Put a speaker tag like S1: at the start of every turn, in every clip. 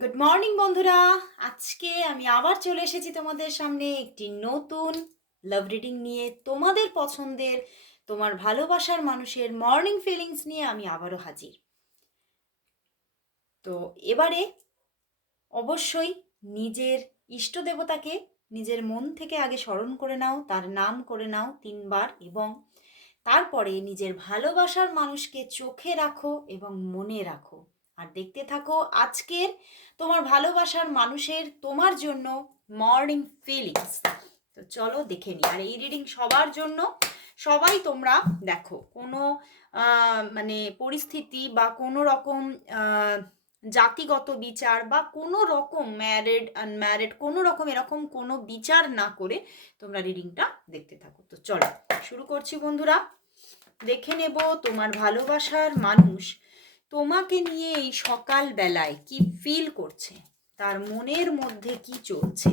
S1: Good morning বন্ধুরা। আজকে আমি আবার চলে এসেছি তোমাদের সামনে একটি নতুন লাভ রিডিং নিয়ে। তোমাদের পছন্দের, তোমার ভালোবাসার মানুষের মর্নিং ফিলিংস নিয়ে আমি আবারও হাজির। তো এবারে অবশ্যই নিজের ইষ্ট দেবতাকে নিজের মন থেকে আগে স্মরণ করে নাও, তার নাম করে নাও তিনবার এবং তারপরে নিজের ভালোবাসার মানুষকে চোখে রাখো এবং মনে রাখো। আর দেখতে থাকো আজকের তোমার ভালোবাসার মানুষের তোমার জন্য মর্নিং ফিলিংস তো চলো দেখে নিই। আর এই রিডিং সবার জন্য, সবাই তোমরা দেখো, কোনো মানে পরিস্থিতি বা কোনো রকম জাতিগত বিচার বা কোনো রকম ম্যারিড আনম্যারিড কোনো রকম এরকম কোনো বিচার না করে তোমরা রিডিংটা দেখতে থাকো। তো চলো, শুরু করছি বন্ধুরা। দেখে নেব তোমার ভালোবাসার মানুষ তোমাকে নিয়ে এই সকাল বেলায় কি ফিল করছে? তার মনের মধ্যে কি চলছে?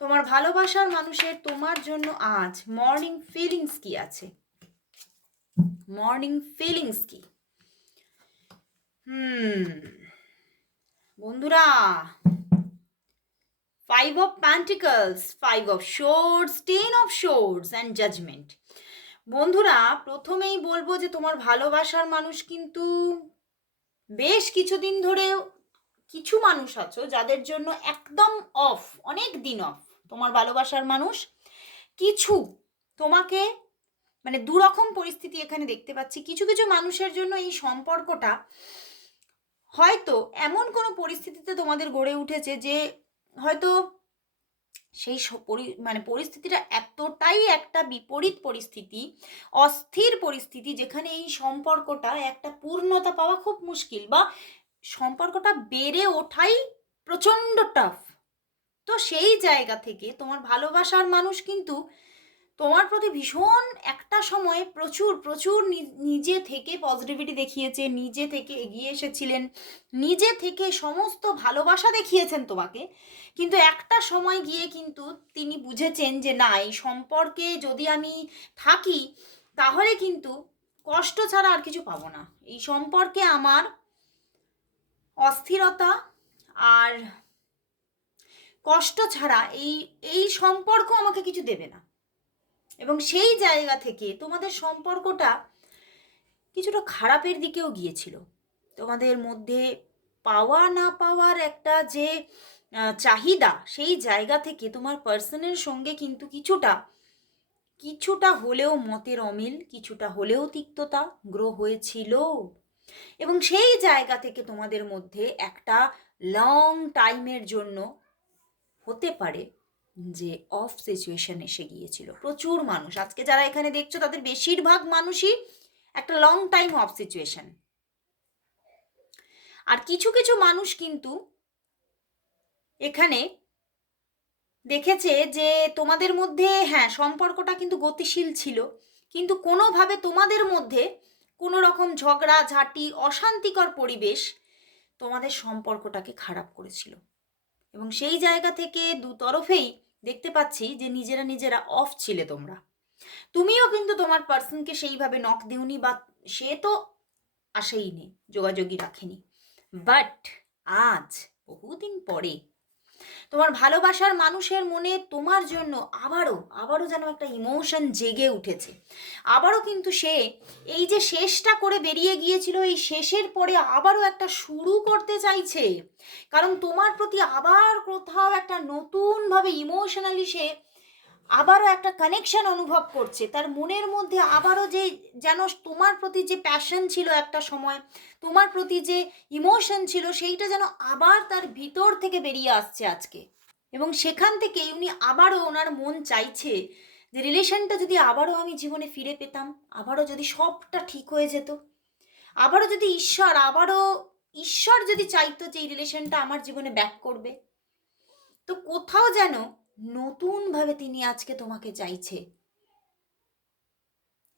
S1: তোমার ভালোবাসার মানুষের তোমার জন্য আজ মর্নিং ফিলিংস কি আছে? মর্নিং ফিলিংস কি? হুম, বন্ধুরা five of pentacles five of swords ten of swords and judgement বন্ধুরা, প্রথমেই বলব যে তোমার ভালোবাসার মানুষ কিন্তু বেশ কিছুদিন ধরে কিছু মানুষ আছো যাদের জন্য একদম অফ অনেক দিন অফ তোমার ভালোবাসার মানুষ। কিছু তোমাকে মানে দুরকম পরিস্থিতি এখানে দেখতে পাচ্ছি। কিছু কিছু মানুষের জন্য এই সম্পর্কটা হয়তো এমন কোনো পরিস্থিতিতে তোমাদের গড়ে উঠেছে যে হয়তো সেই মানে পরিস্থিতিটা এতটাই একটা বিপরীত পরিস্থিতি, অস্থির পরিস্থিতি যেখানে এই সম্পর্কটা একটা পূর্ণতা পাওয়া খুব মুশকিল বা সম্পর্কটা বেড়ে ওঠাই প্রচণ্ড টাফ তো সেই জায়গা থেকে তোমার ভালোবাসার মানুষ কিন্তু তোমার প্রতি ভীষণ একটা সময়ে প্রচুর প্রচুর নিজে থেকে পজিটিভিটি দেখিয়েছে, নিজে থেকে এগিয়ে এসেছিলেন, নিজে থেকে সমস্ত ভালোবাসা দেখিয়েছেন তোমাকে, কিন্তু একটা সময় গিয়ে কিন্তু তিনি বুঝেছেন যে না, এই সম্পর্কে যদি আমি থাকি, তাহলে কিন্তু কষ্ট ছাড়া আর কিছু পাবো না। এই সম্পর্কে আমার অস্থিরতা আর কষ্ট ছাড়া এই এই সম্পর্ক আমাকে কিছু দেবে না। এবং সেই জায়গা থেকে তোমাদের সম্পর্কটা কিছুটা খারাপের দিকেও গিয়েছিল। তোমাদের মধ্যে পাওয়া না পাওয়ার একটা যে চাহিদা, সেই জায়গা থেকে তোমার পার্সনের সঙ্গে কিন্তু কিছুটা কিছুটা হলেও মতের অমিল, কিছুটা হলেও তিক্ততা গ্রো হয়েছিল। এবং সেই জায়গা থেকে তোমাদের মধ্যে একটা লং টাইমের জন্য হতে পারে। যে অফ সিচুয়েশন এসে গিয়েছিল। প্রচুর মানুষ। আজকে যারা এখানে দেখছ, তাদের বেশিরভাগ মানুষই একটা লং টাইম অফ সিচুয়েশন আর কিছু কিছু মানুষ কিন্তু এখানে দেখেছে যে তোমাদের মধ্যে হ্যাঁ সম্পর্কটা কিন্তু গতিশীল ছিল। কিন্তু কোনোভাবে তোমাদের মধ্যে কোনো রকম ঝগড়া, ঝাঁটি, অশান্তিকর পরিবেশ তোমাদের সম্পর্কটাকে খারাপ করেছিল। এবং সেই জায়গা থেকে দু তরফেই দেখতে পাচ্ছি যে নিজেরা নিজেরা অফ ছিলে তোমরা। তুমিও কিন্তু তোমার পার্সনকে সেইভাবে নক দিওনি বা সে তো আসেইনি যোগাযোগই রাখেনি। বাট আজ বহুদিন পরে তোমার ভালোবাসার মানুষের মনে তোমার জন্য আবারও আবারও যেন একটা ইমোশন জেগে উঠেছে। আবারও কিন্তু সে এই যে শেষটা করে বেরিয়ে গিয়েছিল, এই শেষের পরে আবারও একটা শুরু করতে চাইছে। কারণ তোমার প্রতি আবার কোথাও একটা নতুনভাবে ইমোশনালি সে আবারও একটা কানেকশন অনুভব করছে। তার মনের মধ্যে আবারও যে যেন তোমার প্রতি যে প্যাশন ছিল একটা সময়, তোমার প্রতি যে ইমোশন ছিল, সেইটা যেন আবার তার ভিতর থেকে বেরিয়ে আসছে আজকে। এবং সেখান থেকে উনি আবারও ওনার মন চাইছে যে রিলেশনটা যদি আবারও আমি জীবনে ফিরে পেতাম, আবারও যদি সবটা ঠিক হয়ে যেত, আবারও যদি ঈশ্বর, আবারও ঈশ্বর যদি চাইতো যে এই রিলেশনটা আমার জীবনে ব্যাক করবে। তো কোথাও যেন নতুনভাবে তিনি আজকে তোমাকে চাইছে।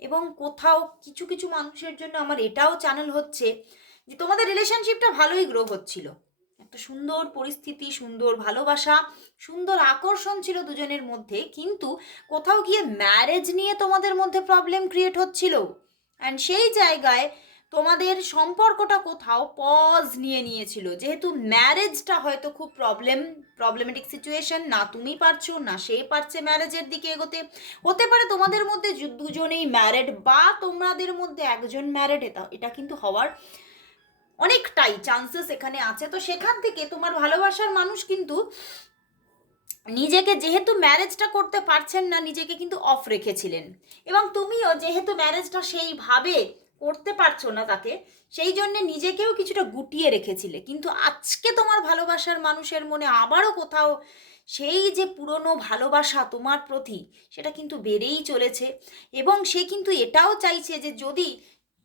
S1: এবং কোথাও কিছু কিছু মানুষের জন্য আমার এটাও চ্যানেল হচ্ছে যে তোমাদের রিলেশনশিপটা ভালোই গ্রো হচ্ছিল। একটা সুন্দর পরিস্থিতি, সুন্দর ভালোবাসা, সুন্দর আকর্ষণ ছিল দুজনের মধ্যে, কিন্তু কোথাও গিয়ে ম্যারেজ নিয়ে তোমাদের মধ্যে প্রবলেম ক্রিয়েট হচ্ছিল। অ্যান্ড সেই জায়গায় তোমাদের সম্পর্কটা কোথাও পজ নিয়ে নিয়েছিল। যেহেতু ম্যারেজটা হয়তো খুব প্রবলেম প্রবলেমেটিক সিচুয়েশন না তুমি পারছ, না সে পারছে ম্যারেজের দিকে এগোতে। হতে পারে তোমাদের মধ্যে দুজনেই ম্যারেড বা তোমাদের মধ্যে একজন ম্যারেড এটা এটা কিন্তু হওয়ার অনেকটাই চান্সেস এখানে আছে। তো সেখান থেকে তোমার ভালোবাসার মানুষ কিন্তু নিজেকে যেহেতু ম্যারেজটা করতে পারছেন না, নিজেকে কিন্তু অফ রেখেছিলেন। এবং তুমিও যেহেতু ম্যারেজটা সেইভাবে করতে পারছ না তাকে, সেই জন্য নিজেকেও কিছুটা গুটিয়ে রেখেছিলে। কিন্তু আজকে তোমার ভালোবাসার মানুষের মনে আবারও কোথাও সেই যে পুরনো ভালোবাসা তোমার প্রতি, সেটা কিন্তু বেড়েই চলেছে। এবং সে কিন্তু এটাও চাইছে যে যদি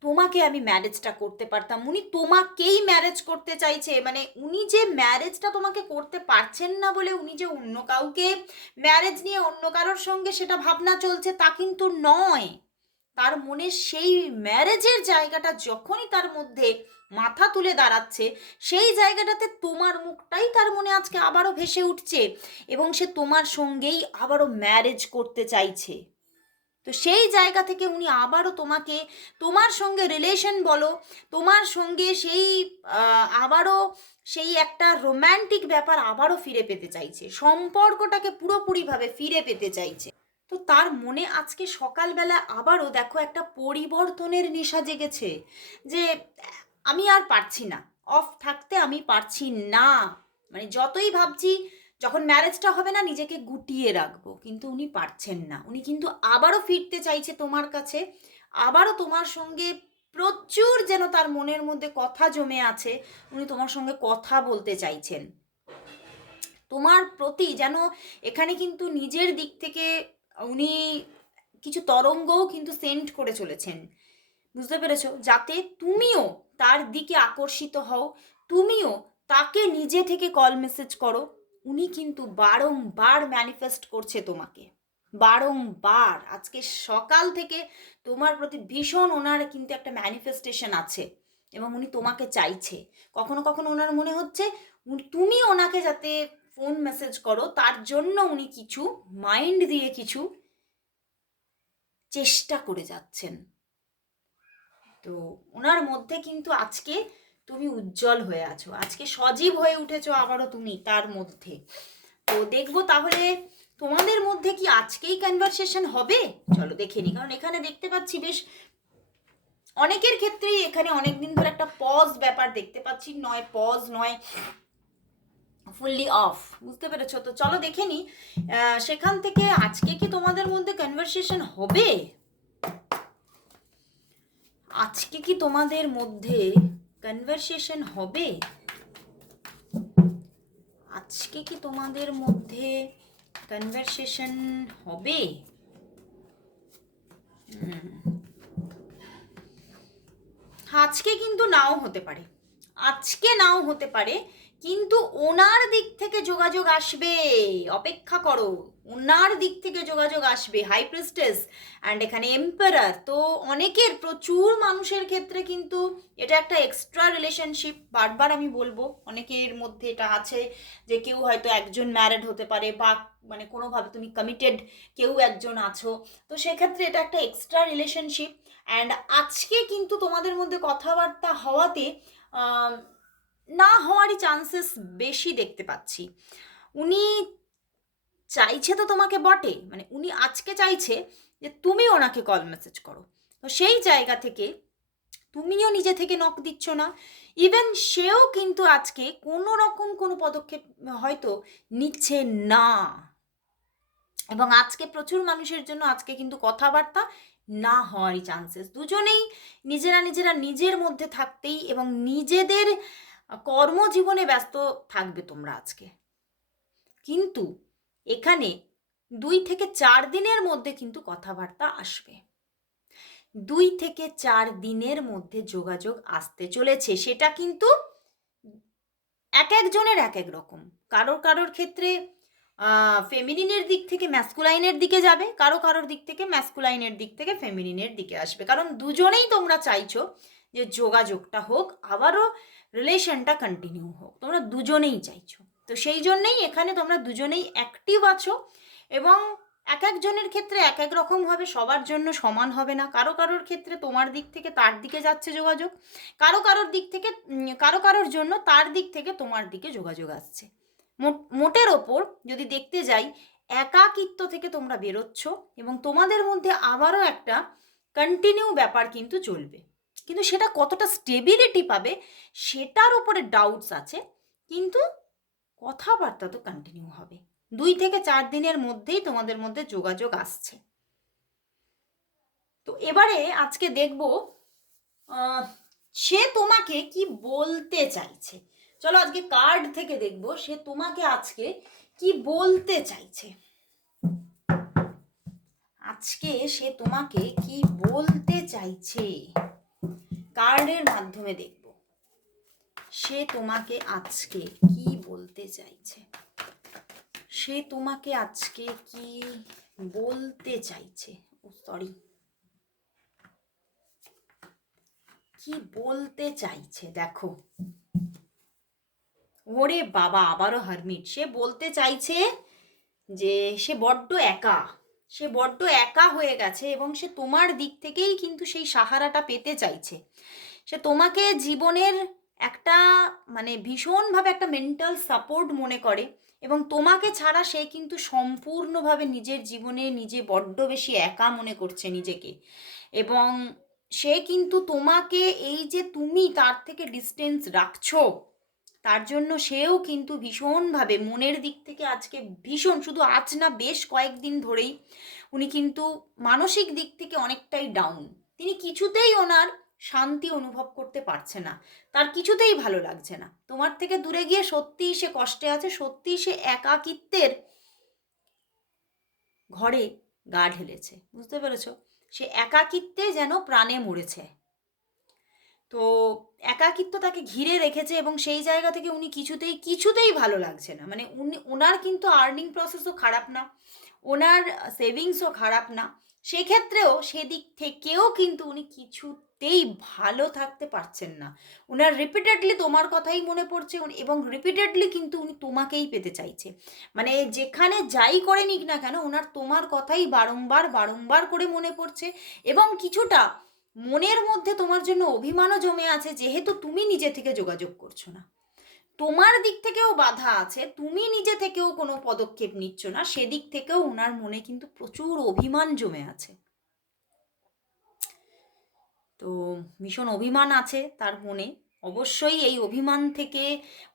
S1: তোমাকে আমি ম্যারেজটা করতে পারতাম, উনি তোমাকেই ম্যারেজ করতে চাইছে। মানে উনি যে ম্যারেজটা তোমাকে করতে পারছেন না বলে উনি যে অন্য কাউকে ম্যারেজ নিয়ে অন্য কারোর সঙ্গে সেটা ভাবনা চলছে তা কিন্তু নয়। তার মনে সেই ম্যারেজের জায়গাটা যখনই তার মধ্যে মাথা তুলে দাঁড়াচ্ছে, সেই জায়গাটাতে তোমার মুখটাই তার মনে আজকে আবারও ভেসে উঠছে এবং সে তোমার সঙ্গেই আবারও ম্যারেজ করতে চাইছে। তো সেই জায়গা থেকে উনি আবারও তোমাকে, তোমার সঙ্গে রিলেশন বলো, তোমার সঙ্গে সেই আবারও সেই একটা রোম্যান্টিক ব্যাপার আবারও ফিরে পেতে চাইছে, সম্পর্কটাকে পুরোপুরিভাবে ফিরে পেতে চাইছে। তো তার মনে আজকে সকালবেলা আবারও দেখো একটা পরিবর্তনের নেশা জেগেছে যে, আমি আর পারছি না। অফ থাকতে আমি পারছি না। মানে যতই ভাবছি, যখন ম্যারেজটা হবে না, নিজেকে গুটিয়ে রাখব। কিন্তু উনি পারছেন না। উনি কিন্তু আবারও ফিরতে চাইছে তোমার কাছে। আবারও তোমার সঙ্গে প্রচুর যেন তার মনের মধ্যে কথা জমে আছে। উনি তোমার সঙ্গে কথা বলতে চাইছেন। তোমার প্রতি যেন এখানে কিন্তু নিজের দিক থেকে উনি কিছু তরঙ্গও কিন্তু সেন্ড করে চলেছেন। বুঝতে পেরেছ? যাতে তুমিও তার দিকে আকর্ষিত হও, তুমিও তাকে নিজে থেকে কল মেসেজ করো, উনি কিন্তু বারংবার ম্যানিফেস্ট করছে তোমাকে। বারংবার। আজকে সকাল থেকে তোমার প্রতি ভীষণ ওনার কিন্তু একটা ম্যানিফেস্টেশন আছে এবং উনি তোমাকে চাইছে। কখনো কখনো ওনার মনে হচ্ছে তুমি ওনাকে যাতে ফোন মেসেজ করো, তার জন্য উনি কিছু মাইন্ড দিয়ে কিছু চেষ্টা করে যাচ্ছেন। তো ওনার মধ্যে কিন্তু আজকে তুমি উজ্জ্বল হয়ে আছো, আজকে সজীব হয়ে উঠেছো আবারও তুমি তার মধ্যে। তো দেখব তাহলে তোমাদের মধ্যে কি আজকেই কনভারসেশন হবে? চলো দেখে নি কারণ এখানে দেখতে পাচ্ছি বেশ অনেকের ক্ষেত্রেই এখানে অনেক দিন ধরে একটা পজ ব্যাপার দেখতে পাচ্ছি, নয় পজ নয় ফুললি অফ বুঝতে পেরেছ? তো চলো দেখে নি সেখান থেকে আজকে কি তোমাদের মধ্যে কনভারসেশন হবে? আজকে কি তোমাদের মধ্যে কনভারসেশন হবে? আজকে কি তোমাদের মধ্যে কনভারসেশন হবে। আজকে কিন্তু নাও হতে পারে। আজকে নাও হতে পারে কিন্তু ওনার দিক থেকে যোগাযোগ আসবে। অপেক্ষা করো, ওনার দিক থেকে যোগাযোগ আসবে। হাই প্রিস্টেস অ্যান্ড এখানে এম্পারার তো অনেকের, প্রচুর মানুষের ক্ষেত্রে কিন্তু এটা একটা এক্সট্রা রিলেশনশিপ বারবার আমি বলব, অনেকের মধ্যে এটা আছে যে কেউ হয়তো একজন ম্যারেড হতে পারে বা মানে কোনোভাবে তুমি কমিটেড কেউ একজন আছো। তো সেক্ষেত্রে এটা একটা এক্সট্রা রিলেশনশিপ অ্যান্ড আজকে কিন্তু তোমাদের মধ্যে কথাবার্তা হওয়াতে না হওয়ারই চান্সেস বেশি দেখতে পাচ্ছি। উনি চাইছে তো তোমাকে বটে মানে উনি আজকে চাইছে যে তুমি ওনাকে কল মেসেজ করো। তো সেই জায়গা থেকে তুমিও নিজে থেকে নক দিচ্ছ না। ইভেন সেও কিন্তু আজকে কোনো রকম কোনো পদক্ষেপ হয়তো নিচ্ছে না। এবং আজকে প্রচুর মানুষের জন্য আজকে কিন্তু কথাবার্তা না হওয়ারই চান্সেস দুজনেই নিজেরা নিজেরা নিজের মধ্যে থাকতেই এবং নিজেদের কর্মজীবনে ব্যস্ত থাকবে তোমরা আজকে। কিন্তু এখানে দুই থেকে চার দিনের মধ্যে কিন্তু কথাবার্তা আসবে। দুই থেকে চার দিনের মধ্যে যোগাযোগ আসতে চলেছে, সেটা কিন্তু এক একজনের এক এক রকম। কারোর কারোর ক্ষেত্রে ফেমিনিনের দিক থেকে ম্যাসকুলাইনের দিকে যাবে, কারও কারোর দিক থেকে ম্যাসকুলাইনের দিক থেকে ফেমিনিনের দিকে আসবে। কারণ দুজনেই তোমরা চাইছো যে যোগাযোগটা হোক, আবারও রিলেশনটা কন্টিনিউ হোক। তোমরা দুজনেই চাইছো। তো সেই জন্যেই এখানে তোমরা দুজনেই অ্যাক্টিভ আছো এবং এক একজনের ক্ষেত্রে এক এক রকম হবে সবার জন্য সমান হবে না। কারও কারোর ক্ষেত্রে তোমার দিক থেকে তার দিকে যাচ্ছে যোগাযোগ। কারও কারোর দিক থেকে কারও কারোর জন্য তার দিক থেকে তোমার দিকে যোগাযোগ আসছে। মোট- মোটের ওপর যদি দেখতে যাই, একাকিত্ব থেকে তোমরা বেরোচ্ছ এবং তোমাদের মধ্যে আবারও একটা কন্টিনিউ ব্যাপার কিন্তু চলবে। কিন্তু সেটা কতটা স্টেবিলিটি পাবে সেটার উপরে ডাউটস আছে, কিন্তু কথাবার্তা তো কন্টিনিউ হবে। দুই থেকে চার দিনের মধ্যেই তোমাদের মধ্যে যোগাযোগ আসছে। তো এবারে আজকে দেখব সে তোমাকে কি বলতে চাইছে? চলো আজকে কার্ড থেকে দেখব, সে তোমাকে আজকে কি বলতে চাইছে? আজকে সে তোমাকে কি বলতে চাইছে? কার্ডের মাধ্যমে দেখব। সে তোমাকে আজকে কি বলতে চাইছে? সে তোমাকে আজকে কি বলতে চাইছে? সরি কি বলতে চাইছে, দেখো। ওরে বাবা, আবারও হারমিট। সে বলতে চাইছে যে সে বড্ড একা। সে বড্ড একা হয়ে গেছে এবং সে তোমার দিক থেকেই কিন্তু সেই সাহারাটা পেতে চাইছে। সে তোমাকে জীবনের একটা মানে ভীষণভাবে একটা মেন্টাল সাপোর্ট মনে করে এবং তোমাকে ছাড়া সে কিন্তু সম্পূর্ণভাবে নিজের জীবনে নিজে বড্ড বেশি একা মনে করছে নিজেকে। এবং সে কিন্তু তোমাকে এই যে তুমি তার থেকে ডিস্টেন্স রাখছো তার জন্য সেও কিন্তু ভীষণভাবে মনের দিক থেকে আজকে ভীষণ, শুধু আজ না, বেশ কয়েকদিন ধরেই উনি কিন্তু মানসিক দিক থেকে অনেকটাই ডাউন তিনি কিছুতেই ওনার শান্তি অনুভব করতে পারছে না। তার কিছুতেই ভালো লাগছে না। তোমার থেকে দূরে গিয়ে সত্যিই সে কষ্টে আছে, সত্যিই সে একাকিত্বের ঘরে গা ঢেলেছে। বুঝতে পেরেছ? সে একাকিত্বে যেন প্রাণে মরেছে। তো একাকিত্ব তাকে ঘিরে রেখেছে এবং সেই জায়গা থেকে উনি কিছুতেই কিছুতেই ভালো লাগছে না। মানে উনি ওনার কিন্তু আর্নিং প্রসেসও খারাপ না ওনার সেভিংসও খারাপ না। সেক্ষেত্রেও সেদিক থেকেও কিন্তু উনি কিছুতেই ভালো থাকতে পারছেন না। ওনার রিপিটেডলি তোমার কথাই মনে পড়ছে এবং রিপিটেডলি কিন্তু উনি তোমাকেই পেতে চাইছে। মানে যেখানে যাই করে নিক না কেন ওনার তোমার কথাই বারংবার বারংবার করে মনে পড়ছে, এবং কিছুটা মনের মধ্যে তোমার জন্য অভিমানও জমে আছে, যেহেতু তুমি নিজে থেকে যোগাযোগ করছ না। তোমার দিক থেকেও বাধা আছে, তুমি নিজে থেকেও কোনো পদক্ষেপ নিচ্ছ না, সেদিক থেকেও ওনার মনে কিন্তু প্রচুর অভিমান জমে আছে। তো ভীষণ অভিমান আছে তার মনে। অবশ্যই এই অভিমান থেকে,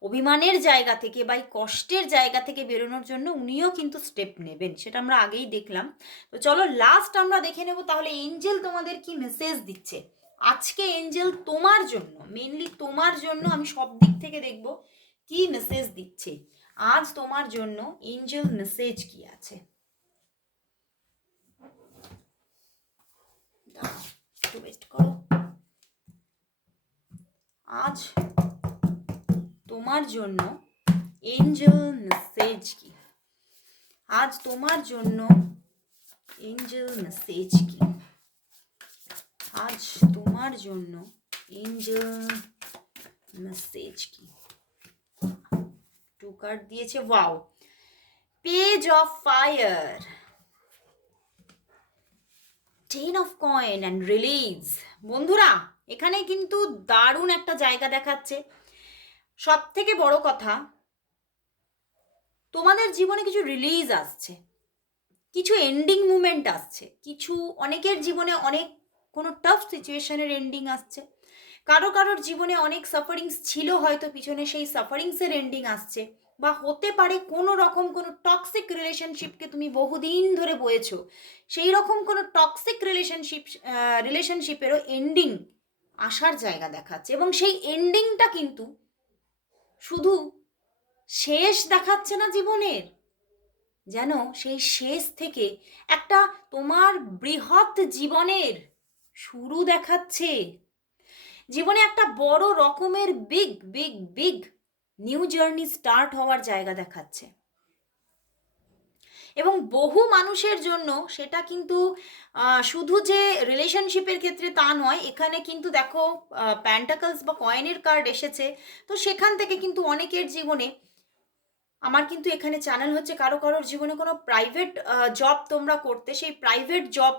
S1: অভিমানের জায়গা থেকে বা এই কষ্টের জায়গা থেকে বেরোনোর জন্য উনিও কিন্তু স্টেপ নেবেন। সেটা আমরা আগেই দেখলাম। তো চলো লাস্ট আমরা দেখে নেব তাহলে এঞ্জেল তোমাদের কি মেসেজ দিচ্ছে? আজকে এঞ্জেল তোমার জন্য মেনলি তোমার জন্য আমি সব দিক থেকে দেখব কি মেসেজ দিচ্ছে। আজ তোমার জন্য এঞ্জেল মেসেজ কি আছে? একটু ওয়েট করো। আজ তোমার জন্য এঞ্জেল মেসেজ কি? আজ তোমার জন্য এঞ্জেল মেসেজ কি? আজ তোমার জন্য এঞ্জেল মেসেজ কি? টু কার্ড দিয়েছে wow page of fire ten of coins and release বন্ধুরা এখানে কিন্তু দারুণ একটা জায়গা দেখাচ্ছে। সব থেকে বড় কথা, তোমাদের জীবনে কিছু রিলিজ আসছে, কিছু এন্ডিং মুমেন্ট আসছে, কিছু অনেকের জীবনে অনেক কোনো টাফ সিচুয়েশনের এন্ডিং আসছে। কারও কারোর জীবনে অনেক সাফারিংস ছিল হয়তো, পিছনে সেই সাফারিংসের এন্ডিং আসছে, বা হতে পারে কোনো রকম কোনো টক্সিক রিলেশনশিপকে তুমি বহুদিন ধরে বয়েছো, সেই রকম কোনো টক্সিক রিলেশনশিপ রিলেশনশিপেরও এন্ডিং আসার জায়গা দেখাচ্ছে এবং সেই এন্ডিংটা কিন্তু শুধু শেষ দেখাচ্ছে না জীবনের, যেন সেই শেষ থেকে একটা তোমার বৃহৎ জীবনের শুরু দেখাচ্ছে। জীবনে একটা বড় রকমের big big big new journey start হওয়ার জায়গা দেখাচ্ছে। এবং বহু মানুষের জন্য সেটা কিন্তু শুধু যে রিলেশনশিপের ক্ষেত্রে তা নয়, এখানে কিন্তু দেখো প্যান্টাকলস বা কয়েনের কার্ড এসেছে। তো সেখান থেকে কিন্তু অনেকের জীবনে, আমার কিন্তু এখানে চ্যানেল হচ্ছে কারও কারোর জীবনে কোনো প্রাইভেট জব তোমরা করতে, সেই প্রাইভেট জব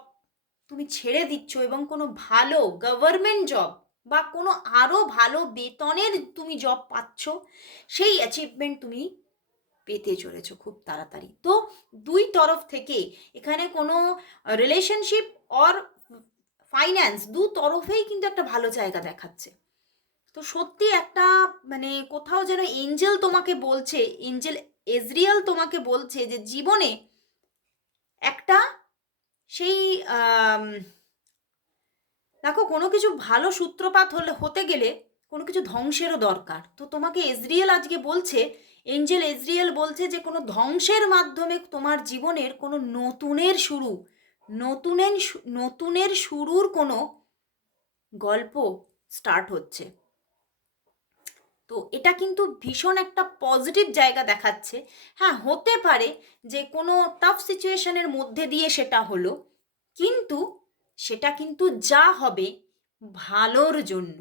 S1: তুমি ছেড়ে দিচ্ছ এবং কোনো ভালো গভর্নমেন্ট জব বা কোনো আরও ভালো বেতনের তুমি জব পাচ্ছ, সেই অ্যাচিভমেন্ট তুমি পেতে চলেছো খুব তাড়াতাড়ি। তো দুই তরফ থেকে এখানে কোনো রিলেশনশিপ অর ফাইন্যান্স দু তরফেই কিন্তু একটা ভালো জায়গা দেখাচ্ছে। তো সত্যি একটা মানে কোথাও যেন এঞ্জেল তোমাকে বলছে এঞ্জেল এজরিয়াল তোমাকে বলছে যে জীবনে একটা সেই দেখো কোনো কিছু ভালো সূত্রপাত হলে, হতে গেলে কোনো কিছু ধ্বংসেরও দরকার। তো তোমাকে এজরিয়েল আজকে বলছে এঞ্জেল এজরিয়েল বলছে যে, কোনো ধ্বংসের মাধ্যমে তোমার জীবনের কোনো নতুনের শুরু, নতুনের নতুনের শুরুর কোনো গল্প স্টার্ট হচ্ছে। তো এটা কিন্তু ভীষণ একটা পজিটিভ জায়গা দেখাচ্ছে। হ্যাঁ হতে পারে যে, কোনো টাফ সিচুয়েশনের মধ্যে দিয়ে সেটা হলো, কিন্তু সেটা কিন্তু যা হবে ভালোর জন্য।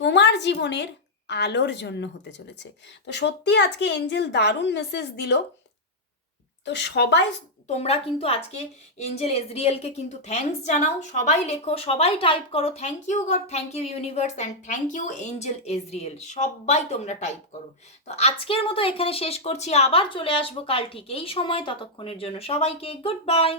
S1: তোমার জীবনের আলোর জন্য হতে চলেছে। তো সত্যি আজকে এঞ্জেল দারুণ মেসেজ দিল। তো সবাই তোমরা কিন্তু আজকে এঞ্জেল এজরিয়েলকে কিন্তু থ্যাঙ্কস জানাও। সবাই লেখো, সবাই টাইপ করো। Thank you God thank you universe and thank you angel Azrael. সবাই তোমরা টাইপ করো। তো আজকের মতো এখানে শেষ করছি। আবার চলে আসব কাল ঠিক এই সময়, ততক্ষণের জন্য সবাইকে গুড বাই